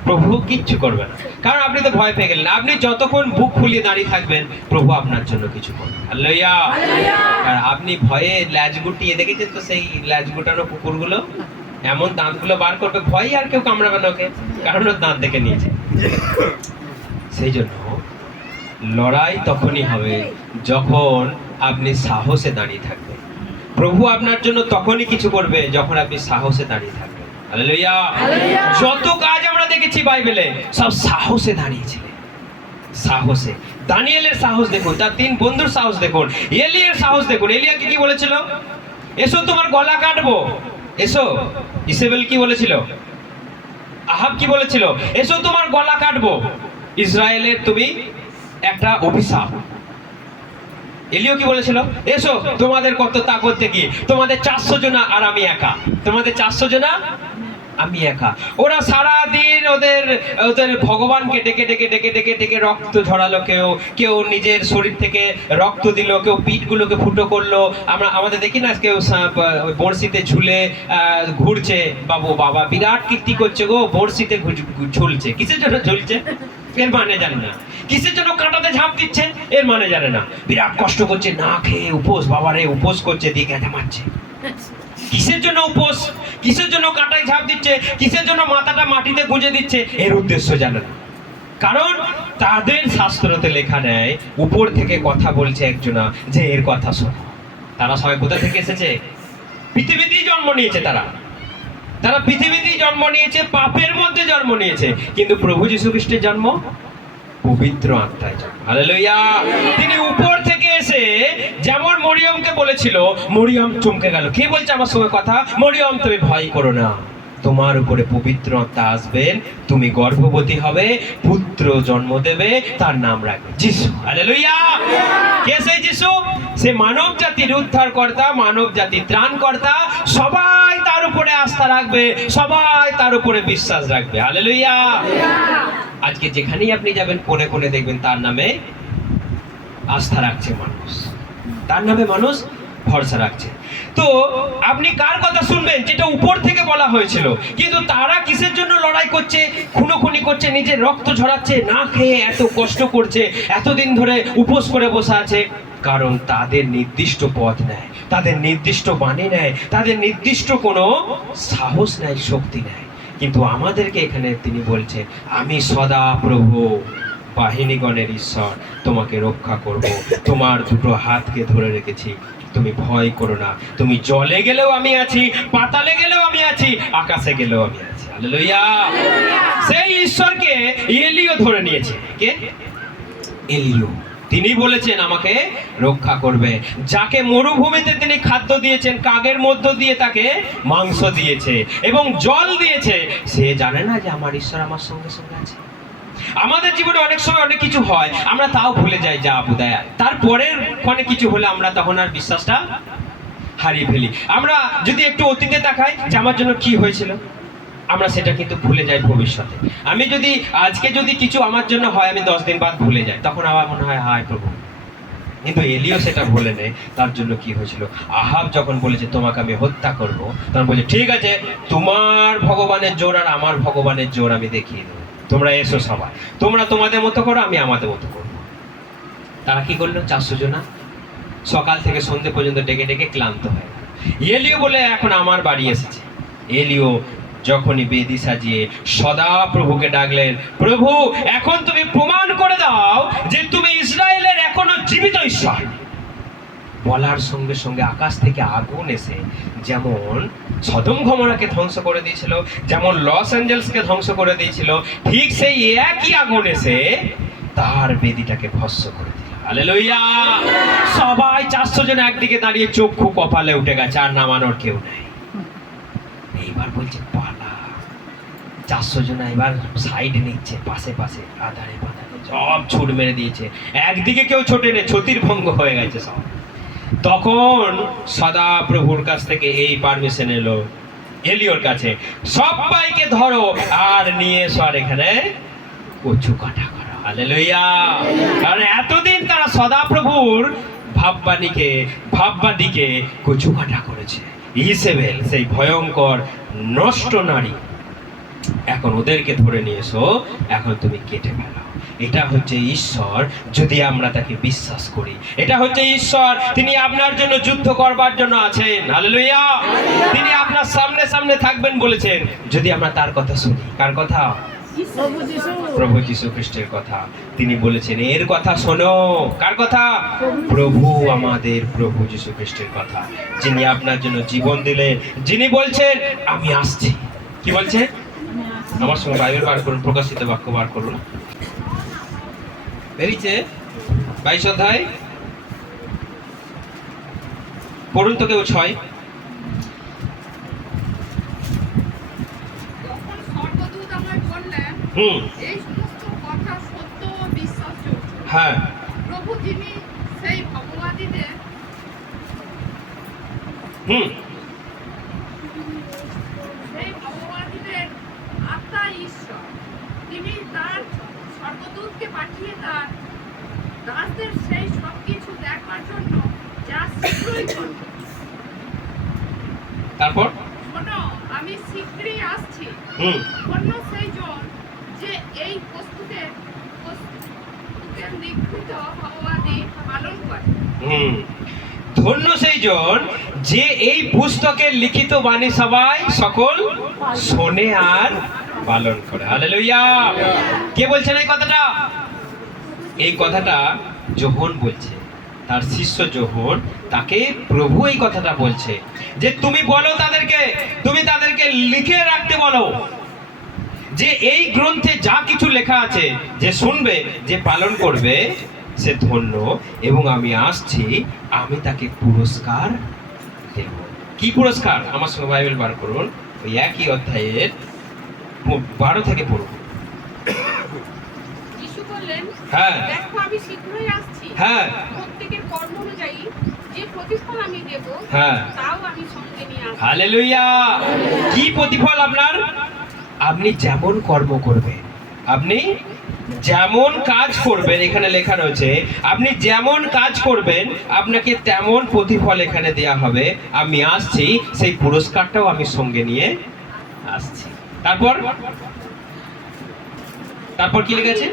প্রভু কিচ্ছু করবে না, কারণ আপনি তো ভয় পেয়ে গেলেন। আপনি যতক্ষণ বুক ফুলিয়ে দাঁড়িয়ে থাকবেন, প্রভু আপনার জন্য কিছু করবে। হালেলুয়া। আর আপনি ভয়ে ল্যাজ গুটিয়ে দেখেছেন তো, সেই ল্যাজ গুটানো কুকুরগুলো এমন দাঁতগুলো বার করবে, ভয় আর কেউ কামড়াবে না ওকে, কারণ ওর দাঁত দেখে নিয়েছে। সেই জন্য লড়াই তখনই হবে যখন আপনি সাহসে দাঁড়িয়ে থাকবেন। প্রভু আপনার জন্য তখনই কিছু করবে যখন আপনি সাহসে দাঁড়িয়ে থাকবেন। হালেলুয়া। যত কাজ আমরা দেখেছি বাইবেলে, সব সাহসে দাঁড়িয়েছিলেন, সাহসে। দানিয়েলের সাহস দেখুন, তার 3 বন্ধুর সাহস দেখুন, এলিয়ার সাহস দেখুন। এলিয়াকে কি বলেছিল? এসো তোমার গলা কাটবো, এসো। ইসেবেল কি বলেছিল? আহাব কি বলেছিল? এসো তোমার গলা কাটবো, ইসরায়েলের তুমি একটা অভিশাপ। এলিও কি বলেছিল? এসো তোমাদের কত তাকত দেখি, তোমাদের 400 জনা আর আমি একা, তোমাদের 400 জনা আমি একা। ওরা সারা দিন ওদের ভগবানকে ডেকে ডেকে ডেকে ডেকে ডেকে রক্ত ঝরালো, কেউ নিজের শরীর থেকে রক্ত দিল, কেউ পিঠগুলোকে ফুটো করলো। আমাদের দেখি না, কেউ বড়শিতে ঝুলে ঘুরছে, বাবা বিরাট কীর্তি করছে গো, বড়শিতে ঝুলছে। কিসের জন্য ঝুলছে এর মানে জানে না, কিসের জন্য কাঁটাতে ঝাঁপ দিচ্ছে এর মানে জানে না, বিরাট কষ্ট করছে, না খেয়ে উপোস, বাবারে উপোস করছে, দিয়ে গেঁথে মারছে। কিসের জন্য উপোস, কিসের জন্য কাঁটায় ঝাঁপ দিচ্ছে, কিসের জন্য মাথাটা মাটিতে গুঁজে দিচ্ছে, এর উদ্দেশ্য জানে না। কারণ তাদের শাস্ত্রতে লেখা নেয়, উপর থেকে কথা বলছে একজনা, যে এর কথা শোনো। তারা সবাই কোথা থেকে এসেছে? পৃথিবীতেই জন্ম নিয়েছে, তারা পৃথিবীতেই জন্ম নিয়েছে, পাপের মধ্যে জন্ম নিয়েছে, কিন্তু প্রভু যীশু খ্রিস্টের জন্ম পবিত্র আত্মায় জন্ম। হালেলুয়া। তিনি উপর থেকে এসে যেমন মরিয়মকে বলেছিল, মরিয়ম চমকে গেল, কে বলছে আমার সঙ্গে কথা? মরিয়ম তুমি ভয় করো না, তোমার উপরে পবিত্র আত্মা আসবেন, তুমি গর্ভবতী হবে, পুত্র জন্ম দেবে, তার নাম রাখবে যিশু। হালেলুয়া। কে সেই যিশু? সে মানব জাতির উদ্ধারকর্তা, মানব জাতির ত্রাণকর্তা। সবাই তার উপরে আস্থা রাখবে, সবাই তার উপরে বিশ্বাস রাখবে। হালেলুয়া। আজকে যেখানেই আপনি যাবেন, কোণে কোণে দেখবেন তার নামে আস্থা রাখছে মানুষ, তার নামে মানুষ ভরসা রাখছে। তো আপনি কার কথা শুনবেন? যেটা উপর থেকে বলা হয়েছিল। কিন্তু তারা কিসের জন্য লড়াই করছে, খুনোখুনি করছে, নিজের রক্ত ঝরাচ্ছে, না খেয়ে এত কষ্ট করছে, এতদিন ধরে উপোস করে বসে আছে? কারণ তাদের নির্দিষ্ট পথ নেয়, তাদের নির্দিষ্ট বাণী নেয়, তাদের নির্দিষ্ট কোনো সাহস নেয়, শক্তি নেয়। কিন্তু আমাদেরকে এখানে তিনি বলছে, আমি সদা প্রভু বাহিনীগণের ঈশ্বর, তোমাকে রক্ষা করব, তোমার 2 হাতকে ধরে রেখেছি, তুমি ভয় করো না। তুমি জলে গেলেও আমি আছি, পাতালে গেলেও আমি আছি, আকাশে গেলেও আমি আছি। হালেলুয়া। সেই ঈশ্বরকে এলিও ধরে নিয়েছে। কে? এলিও। তিনি বলেছেন আমাকে রক্ষা করবে। যাকে মরুভূমিতে তিনি খাদ্য দিয়েছেন, কাগের মধ্য দিয়ে তাকে মাংস দিয়েছে এবং জল দিয়েছে, সে জানে না যে আমার ঈশ্বর আমার সঙ্গে সঙ্গে আছে। আমাদের জীবনে অনেক সময় অনেক কিছু হয়, আমরা তাও ভুলে যাই, যা বোধহয় তারপরের ক্ষণে কিছু হলে আমরা তখন আর বিশ্বাসটা হারিয়ে ফেলি। আমরা যদি একটু অতীতে তাকাই যে আমার জন্য কি হয়েছিল, আমরা সেটা কিন্তু ভুলে যাই ভবিষ্যতে। আমি যদি আজকে যদি কিছু আমার জন্য হয়, আমি 10 দিন বাদ ভুলে যাই, তখন আবার মনে হয় হায় প্রভু। কিন্তু এলিও সেটা বলে নেই, তার জন্য কি হয়েছিল। আহাব যখন বলেছে তোমাকে আমি হত্যা করব, তখন বলছে ঠিক আছে, তোমার ভগবানের জোর আর আমার ভগবানের জোর আমি দেখিয়ে দেবো, তোমরা এসো সবাই, তোমরা তোমাদের মতো করো, আমি আমাদের মতো করবো। তারা কি করলো? 400 জনা সকাল থেকে সন্ধ্যে পর্যন্ত ডেকে ডেকে ক্লান্ত হয়ে গেল। এলিও বলে এখন আমার বাড়ি এসেছে। এলিও যখনই বেদি সাজিয়ে সদা প্রভুকে ডাকলেন, প্রভু এখন তুমি প্রমাণ করে দাও যে তুমি ইসরায়েলের এখনো জীবিত ঈশ্বর। বলার সঙ্গে সঙ্গে আকাশ থেকে আগুন এসে যেমন সদম গমোরাকে ধ্বংস করে দিয়েছিল, যেমন লস অ্যাঞ্জেলসকে ধ্বংস করে দিয়েছিল, ঠিক সেই একই আগুন এসে তার বেদিটাকে ভস্ম করে দিল। হালেলুয়া। সবাই 400 জন একদিকে দাঁড়িয়ে চক্ষু কপালে উঠে গেছে, আর নামানোর কেউ নেই। এইবার বলছে পালা। 400 জন এবার সাইড নিচ্ছে, পাশে পাশে আধারে বাধারে সব ছুট মেরে দিয়েছে, একদিকে কেউ ছোটে নেই, ছতির ভঙ্গ হয়ে গেছে সব। তখন সদা প্রভুর কাছ থেকে এই পারমিশন এলো এলিওর কাছে, সবাইকে ধরো আর নিয়ে এসো আর এখানে কচু কাটা করো। হালেলুয়া। কারণ এতদিন তারা সদাপ্রভুর ভাববাদীকে কচু কাটা করেছে। ইসেবেল সেই ভয়ঙ্কর নষ্ট নারী, এখন ওদেরকে ধরে নিয়ে এসো, এখন তুমি কেটে ফেলো। এটা হচ্ছে ঈশ্বর, যদি আমরা তাকে বিশ্বাস করি। এটা হচ্ছে ঈশ্বর, তিনি আপনার জন্য যুদ্ধ করবার জন্য আছেন। হালেলুয়া। তিনি আপনার সামনে সামনে থাকবেন বলেছেন, যদি আমরা তার কথা শুনি। কার কথা? প্রভু যিশু। প্রভু যীশু খ্রিস্টের কথা। তিনি বলেছেন এর কথা শোনো। কার কথা? প্রভু আমাদের প্রভু যীশু খ্রিস্টের কথা, যিনি আপনার জন্য জীবন দিলেন, যিনি বলছেন আমি আসছি। কি বলছেন? আমার সঙ্গে বাইবেল বার করুন, প্রকাশিত বাক্য বার করুন। বেরিয়েছে 22 অধ্যায়, পড়ুন তো কেউ 6। তখন স্বর্গদূত আমায় বললেন, হুম, এই সমস্ত কথা সত্য ও বিশ্বাসযোগ্য। হ্যাঁ, প্রভু যিনি সেই ভগবাদীদের হুম, আত্মা ঈশ্বর, তিনি তার স্বর্গদূতকে পাঠিয়ে তার দাসদের সেই সব কিছু দেখবার জন্য যা শীঘ্রই করবে। তারপর শোনো, আমি শীঘ্রই আসছি। হুম, ধন্য সেই জন যে এই পুস্তকের লিখিত ভগবাদী পালন করে। হুম, ধন্য সেই জন যে এই পুস্তকের লিখিত বাণী সবাই সকল শোনে আর পালন করে। হালেলুয়া। কে বলছেন এই কথাটা? এই কথাটা যোহন বলছে, তার শিষ্য যোহন, তাকে প্রভু এই কথাটা বলছে যে তুমি বলো তাদেরকে, তুমি তাদেরকে লিখে রাখতে বলো যে এই গ্রন্থে যা কিছু লেখা আছে, যে শুনবে, যে পালন করবে, সে ধন্য, এবং আমি আসছি, আমি তাকে পুরস্কার দেব। কি পুরস্কার? আমার সঙ্গে বাইবেল বার করুন, ওই একই অধ্যায়ের 12 থেকে পড়ুন। যিশু বললেন, হ্যাঁ, দেখো আমি শীঘ্রই আসছি। হ্যাঁ, প্রত্যেকের কর্ম অনুযায়ী যে প্রতিফল আমি দেব, হ্যাঁ, তাও আমি সঙ্গে নিয়ে আসব। হালেলুয়া। কি প্রতিফল আপনার? আপনি যেমন কর্ম করবেন, আপনি যেমন কাজ করবেন, এখানে লেখা রয়েছে আপনি যেমন কাজ করবেন আপনাকে তেমন প্রতিফল এখানে দেয়া হবে। আমি আসছি, সেই পুরস্কারটাও আমি সঙ্গে নিয়ে আসছি। তারপর কি লিখেছে?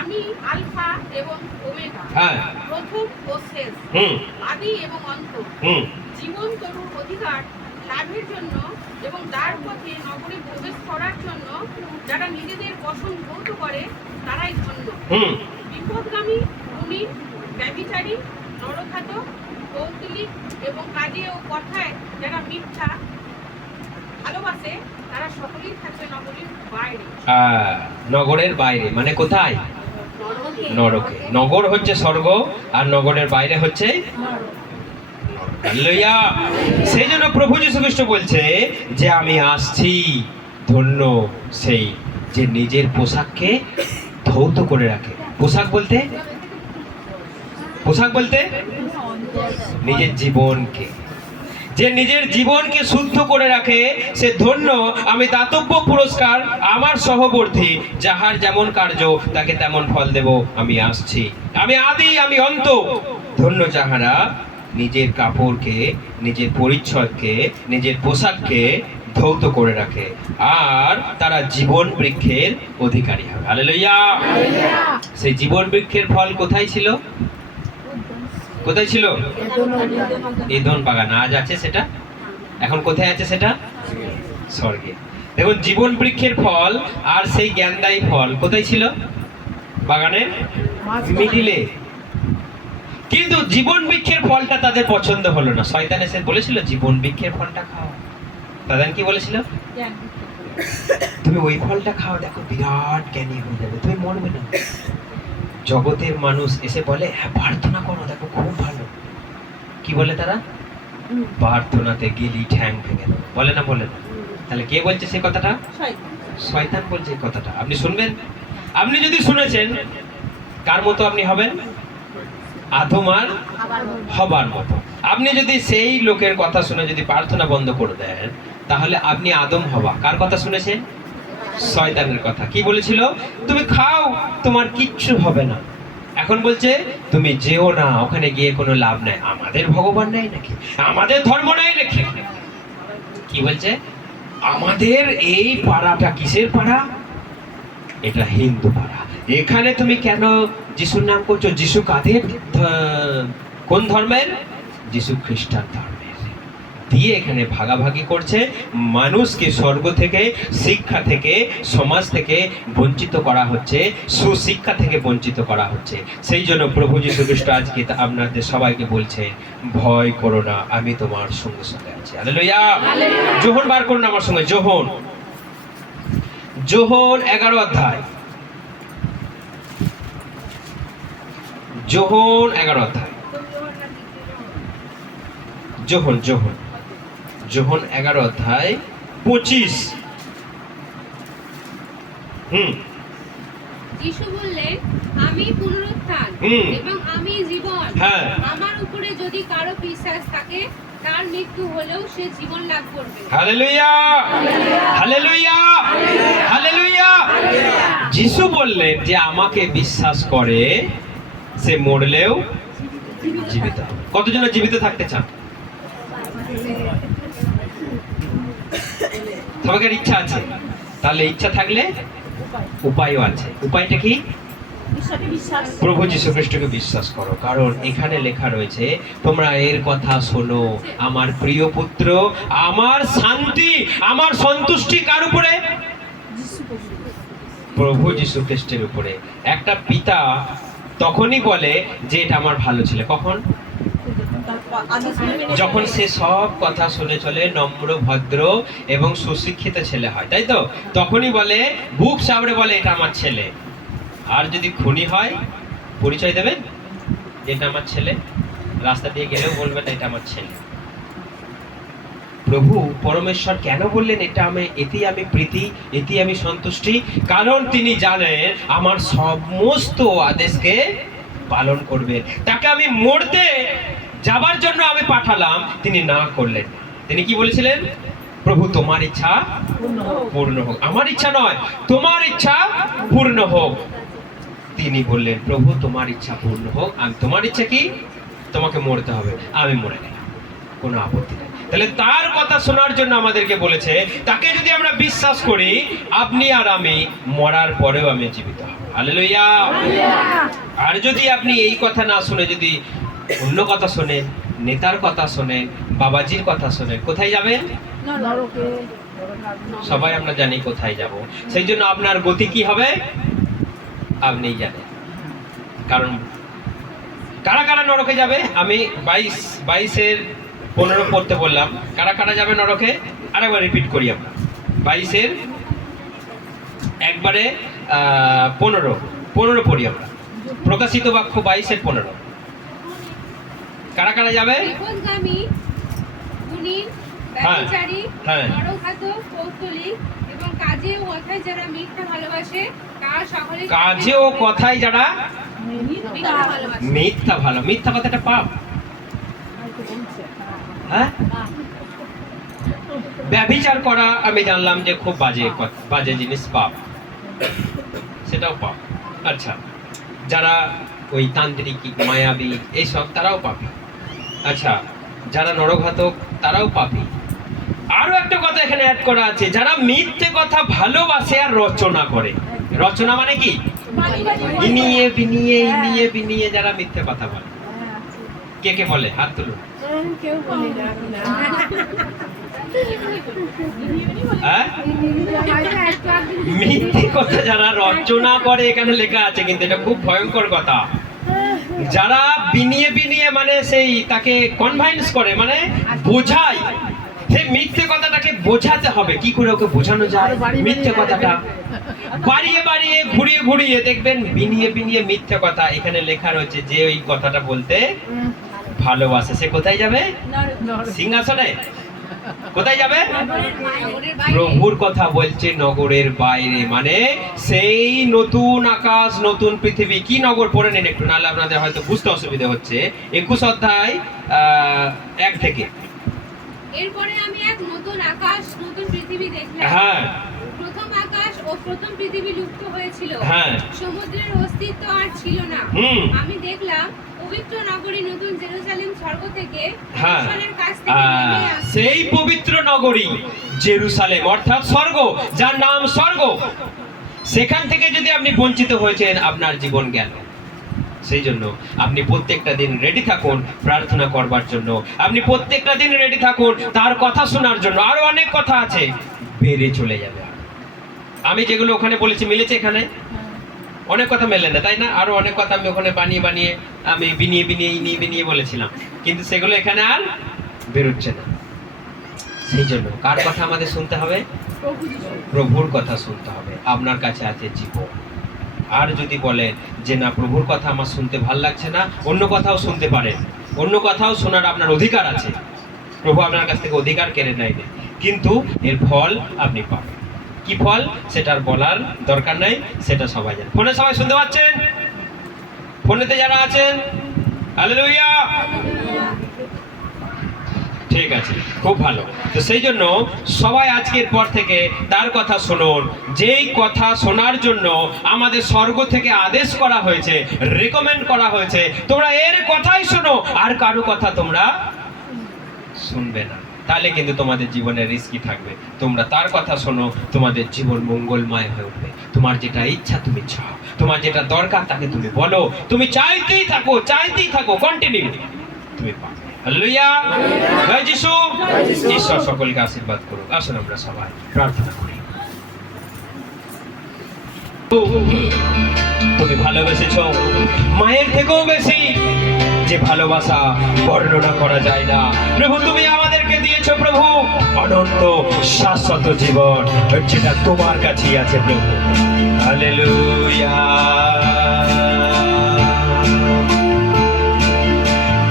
আমি আলফা এবং ওমেগা, হ্যাঁ, প্রথম ও শেষ, হুম, আদি এবং অন্ত। হুম, জীবন তরুর অধিকার লাভের জন্য এবং দ্বার পথে নগরে প্রবেশ করার জন্য যারা নিজেদের বসন ভৌত করে তারাই ধন্য। হুম, বিপদগামী, গুণী, ব্যভিচারী, নরঘাতক, কৌতুলিক এবং কাজে ও কথায় যারা মিথ্যা ভালোবাসে তারা সকলেই থাকবে নগরীর বাইরে। নগরের বাইরে মানে কোথায়? নরকে। নগর হচ্ছে স্বর্গ, আর নগরের বাইরে হচ্ছে হালেলুয়া। সেই জন্য প্রভু যীশু খ্রিস্ট বলছে যে আমি আসছি, ধন্য সেই যে নিজের পোশাককে ধৌত করে রাখে। পোশাক বলতে নিজের জীবনকে, যে নিজের জীবনকে শুদ্ধ করে রাখে, সে ধন্য। আমি দাতব্য পুরস্কার আমার সহবর্তী, যাহার যেমন কার্য তাকে তেমন ফল দেব। আমি আসছি, আমি আদি, আমি অন্ত। ধন্য যাহারা নিজের কাপড়কে, নিজের পরিচ্ছদকে, নিজের পোশাককে ধৌত করে রাখে, আর তারা জীবন বৃক্ষের অধিকারী হবে। হালেলুয়া। সেই জীবন বৃক্ষের ফল কোথায় ছিল? কোথায় ছিল? এদন বাগান। আজ আছে সেটা? এখন কোথায় আছে সেটা? স্বর্গে। দেখুন, জীবন বৃক্ষের ফল আর সেই জ্ঞানদায়ী ফল কোথায় ছিল? বাগানের মিডিলে। কিন্তু জীবন বৃক্ষের ফলটা তাদের পছন্দ হলো না। শয়তান এসে বলেছিল জীবন বৃক্ষের ফলটা খাও। তাদের কি বলেছিল? তুমি ওই ফলটা খাও, দেখো বিরাট জ্ঞানী হয়ে যাবে, তুমি মরবে না। জগতের মানুষ এসে বলে হ্যাঁ প্রার্থনা করো, দেখো খুব ভালো। কি বলে তারা? প্রার্থনাতে গেলি ঠ্যাং ভেঙে দেবো, বলে না? বলে না? তাহলে কে বলছে সেই কথাটা? শয়তান বলছে এই কথাটা। আপনি শুনবেন? আপনি যদি শুনেছেন, কার মতো আপনি হবেন? আদম আর হবার মতো। আপনি যদি সেই লোকের কথা শুনে যদি প্রার্থনা বন্ধ করে দেন, তাহলে আপনি আদম হবা কার কথা শুনেছেন? শয়তানের কথা। কি বলেছিল? তুমি খাও, তোমার কিচ্ছু হবে না। এখন বলছে তুমি যেও না, ওখানে গিয়ে কোনো লাভ নাই। আমাদের ভগবান নাই নাকি? আমাদের ধর্ম নাই নাকি? কি বলছে? আমাদের এই পাড়াটা কিসের পাড়া? এটা হিন্দু পাড়া। এখানে তুমি কেন যিশুর নাম করছো? যিশু কাদের কোন ধর্মের? যিশু খ্রিস্টান ধর্মের। দিয়ে এখানে ভাগাভাগি করছে, মানুষকে স্বর্গ থেকে, শিক্ষা থেকে, সমাজ থেকে বঞ্চিত করা হচ্ছে, সুশিক্ষা থেকে বঞ্চিত করা হচ্ছে। সেই জন্য প্রভু যীশু খ্রিস্ট আজকে আপনাদের সবাইকে বলছে, ভয় করো না, আমি তোমার সঙ্গে সঙ্গে আছি। হালেলুয়া। যোহন বার করুন আমার সঙ্গে, যোহন 11 অধ্যায়। যোহন 11 অধ্যায়। যোহন 11 অধ্যায় 25। যিশু বললেন, আমি পুনরুত্থান এবং আমি জীবন। হ্যাঁ। আমার উপরে যদি কারো বিশ্বাস থাকে, তার মৃত্যু হলেও সে জীবন লাভ করবে। Hallelujah, hallelujah, hallelujah. যিশু বললেন যে আমাকে বিশ্বাস করে সে মরলেও জীবিত হবে। কতজন জীবিত থাকতে চান? সবার ইচ্ছা আছে? তাহলে ইচ্ছা থাকলে উপায়ও আছে। উপায়টা কি? প্রভু যীশু খ্রিস্টকে বিশ্বাস করো। কারণ এখানে লেখা রয়েছে, তোমরা এর কথা শোনো, আমার প্রিয় পুত্র, আমার শান্তি, আমার সন্তুষ্টি কার উপরে? প্রভু যীশু খ্রিস্টের উপরে। একটা পিতা তখনই বলে যে এটা আমার ভালো ছেলে। কখন? যখন সে সব কথা শুনে চলে, নম্র, ভদ্র এবং সুশিক্ষিত ছেলে হয়, তাই তো? তখনই বলে, বুক চাপড়ে বলে এটা আমার ছেলে। আর যদি খুনি হয়, পরিচয় দেবেন এটা আমার ছেলে। রাস্তা দিয়ে গেলেও বলবেন এটা আমার ছেলে। প্রভু পরমেশ্বর কেন বললেন এটা আমি, এতেই আমি প্রীতি, এতেই আমি সন্তুষ্টি? কারণ তিনি জানেন আমার সমস্ত আদেশকে পালন করবে। তাকে আমি মরতে যাবার জন্য আমি পাঠালাম, তিনি না করলেন। তিনি কি বলেছিলেন? প্রভু তোমার ইচ্ছা পূর্ণ হোক। আমার ইচ্ছা নয়, তোমার ইচ্ছা পূর্ণ হোক। তিনি বললেন, প্রভু তোমার ইচ্ছা পূর্ণ হোক। আমি, তোমার ইচ্ছা কি? তোমাকে মরতে হবে, আমি মরে গেলাম, কোনো আপত্তি নেই। তাহলে তার কথা শোনার জন্য আমাদেরকে বলেছে, তাকে যদি আমরা বিশ্বাস করি, আপনি আর আমি মরার পরেও আমি জীবিত হব। হালেলুয়া। আর যদি আপনি এই কথা না শুনে যদি অন্য কথা শোনেন, নেতার কথা শোনেন, বাবাজির কথা শোনেন, কোথায় যাবেন? সবাই আমরা জানি কোথায় যাব। সেই জন্য আপনার গতি কি হবে আপনিই জানেন। কারণ কারা কারা নরকে যাবে? আমি 22-15 পড়তে বললাম। কারা কারা যাবে নরকে? আরেকবার রিপিট করি আমরা। 22-এর একবারে 15 পড়ি আমরা। প্রকাশিত বাক্য 22-15। কারা কারা যাবে? বিপদগামী, খুনি, ব্যভিচারী, নরঘাতক, কৌতলিক এবং কাজে ও কথায় যারা মিথ্যা ভালোবাসে, তারা সকলে কাজে ও কথায় যারা মিথ্যা ভালো। মিথ্যা কথাটা পাপ। হ্যাঁ, ব্যভিচার করা আমি জানলাম যে খুব বাজে জিনিস, পাপ, সেটাও পাপ। আচ্ছা, যারা ওই তান্ত্রিক, মায়াবী এইসব, তারাও পাপী। আচ্ছা, যারা নরঘাতক তারাও পাপী। আরো একটা কথা এখানে অ্যাড করা আছে, যারা মিথ্যে কথা ভালোবাসে আর রচনা করে। রচনা মানে কি? ইনিয়ে বিনিয়ে যারা মিথ্যে কথা বলে। কে কে বলে? হাত তুলুন। মিথ্যে কথা যারা রচনা করে, এখানে লেখা আছে, কিন্তু এটা খুব ভয়ঙ্কর কথা। যারা বিনিয়ে মানে সেই তাকে কনভাইন্স করে, মানে বোঝায়, সেই মিথ্যে কথাটাকে বোঝাতে হবে, কি করে ওকে বোঝানো যায় মিথ্যে কথাটা। বাড়িয়ে বাড়িয়ে ঘুরিয়ে ঘুরিয়ে দেখবেন বিনিয়ে বিনিয়ে মিথ্যে কথা এখানে লেখা রয়েছে। যে ওই কথাটা বলতে ভালোবাসে সে কোথায় যাবে? সিংহাসনে। কোথায় যাবে? প্রভুর কথা বলছে নগরের বাইরে, মানে সেই নতুন আকাশ নতুন পৃথিবী। কি নগর পড়ে নিন একটু, নাহলে আপনাদের হয়তো বুঝতে অসুবিধা হচ্ছে। 21 অধ্যায় 1 থেকে। এরপরে আমি এক নতুন আকাশ নতুন পৃথিবী দেখলাম। হ্যাঁ প্রথম আকাশ ও প্রথম পৃথিবী লুপ্ত হয়েছিল, হ্যাঁ। সমুদ্রের অস্তিত্ব আর ছিল না। আমি দেখলাম পবিত্র নগরী নতুন জেরুজালেম স্বর্গ থেকে হ্যাঁ, ঈশ্বরের কাছ থেকে নেমে আসছে। সেই পবিত্র নগরী জেরুসালেম অর্থাৎ স্বর্গ, যার নাম স্বর্গ। সেখান থেকে যদি আপনি বঞ্চিত হয়েছেন আপনার জীবন গেল। সেই জন্য আপনি প্রত্যেকটা দিন রেডি থাকুন প্রার্থনা করবার জন্য। আপনি প্রত্যেকটা দিন রেডি থাকুন তার কথা শোনার জন্য। আরো অনেক কথা আছে, বেড়ে চলে যাবে। আমি যেগুলো ওখানে বলেছি মিলেছে এখানে? অনেক কথা মেলে না, তাই না? আরো অনেক কথা আমি ওখানে বানিয়ে বানিয়ে আমি বিনিয়ে বলেছিলাম, কিন্তু সেগুলো এখানে আর বেরোচ্ছে না। সেই জন্য কার কথা আমাদের শুনতে হবে? প্রভুর কথা শুনতে হবে। আপনার কাছে আছে জীবন। আর যদি বলে যে না প্রভুর কথা আমার শুনতে ভাল লাগছে না, অন্য কথাও শুনতে পারেন, অন্য কথাও শোনার আপনার অধিকার আছে। প্রভু আপনার কাছ থেকে অধিকার কেড়ে নেয়নি, কিন্তু এর ফল আপনি পাবেন। কি ফল সেটার বলার দরকার নাই, সেটা সবাই জানে। ফোনে সবাই শুনতে পাচ্ছেন? ফোনেতে যারা আছেন হালেলুয়া, ঠিক আছে, খুব ভালো। তো সেই জন্য সবাই আজকের পর থেকে তার কথা শুনুন। যেই কথা শোনার জন্য আমাদের স্বর্গ থেকে আদেশ করা হয়েছে, রেকমেন্ড করা হয়েছে, তোমরা এর কথাই শোনো, আর কারো কথা তোমরা শুনবে না। তাহলে কিন্তু তোমাদের জীবনে রিস্কি থাকবে। তোমরা তার কথা শোনো, তোমাদের জীবন মঙ্গলময় হয়ে উঠবে। তোমার যেটা ইচ্ছা তুমি চাও, তোমার যেটা দরকার তাকে তুমি বলো, তুমি চাইতেই থাকো কন্টিনিউ, তুমি পাবে। হালেলুয়া, জয় যিশু। ঈশ্বর সকলকে আশীর্বাদ করুক। আসুন আমরা সবাই প্রার্থনা করি। তুমি ভালোবেসেছো মায়ের থেকেও বেশি, যে ভালোবাসা বর্ণনা করা যায় না। প্রভু তুমি আমাদেরকে দিয়েছো প্রভু অনন্ত শাশ্বত জীবন, যেটা তোমার কাছেই আছে প্রভু। হালেলুয়া।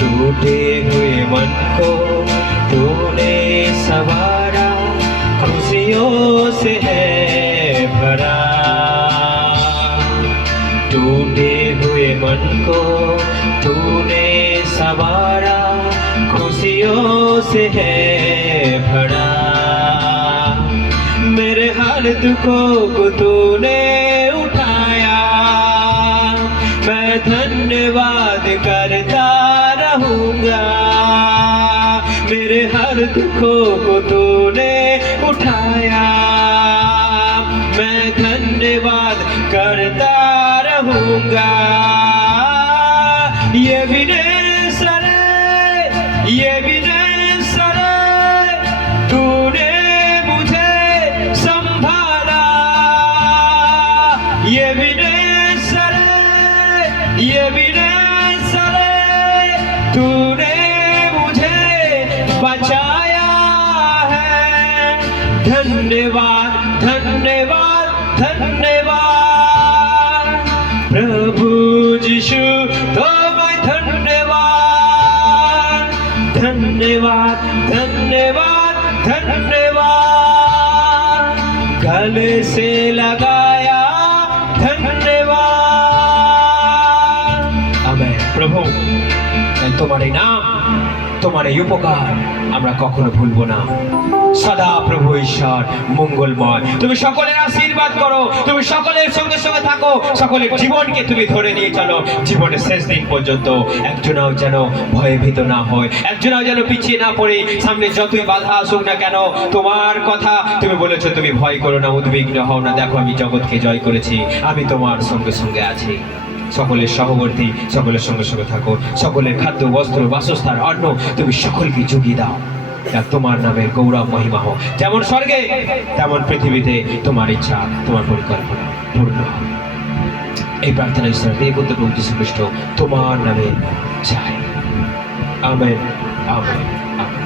टूटे हुए मन को तूने संवारा, खुशियों से है भरा। टूटे हुए मन को तूने संवारा, खुशियों से है भरा। मेरे हर दुखों को तूने उठाया, मैं धन्यवाद करता रहूंगा। मेरे हर दुखों को तूने उठाया, मैं धन्यवाद करता रहूंगा। ये विनय सरे तूने मुझे संभाला। ये विनय सरे तूने मुझे बचाया है। धन्यवाद धन्यवाद धन्यवाद प्रभु यीशु, तुम्हें धन्यवाद धन्यवाद धन्यवाद धन्यवाद। गले से लगाया धन्यवाद। आमेन। प्रभु তোমার এই নাম, তোমার এই উপকার আমরা কখনো ভুলবো না। সদা প্রভু ঈশ্বর মঙ্গলময়। তুমি সকলের আশীর্বাদ করো, তুমি সকলের সঙ্গে সঙ্গে থাকো, সকলের জীবনকে তুমি ধরে নিয়ে চলো জীবনের শেষ দিন পর্যন্ত। একজনাও যেন ভয়ে ভীত না হয়, একজনাও যেন পিছিয়ে না পড়ে। সামনে যতই বাধা আসুক না কেন, তোমার কথা তুমি বলেছো তুমি ভয় করো না, উদ্বিগ্ন হও না। দেখো আমি জগৎকে জয় করেছি, আমি তোমার সঙ্গে সঙ্গে আছি। সকলের সহবর্তী, সকলের সঙ্গে সঙ্গে থাকো। সকলের খাদ্য বস্ত্র বাসস্থান অন্ন তুমি সকলকে জুগিয়ে দাও। তোমার নামের গৌরব মহিমা হোক, যেমন স্বর্গে তেমন পৃথিবীতে তোমার ইচ্ছা তোমার পরিকল্পনা পূর্ণ হোক। এই প্রার্থনা ঈশ্বর দেবপুত্র প্রভু যীশু খ্রিস্ট তোমার নামে চাই। Amen amen amen.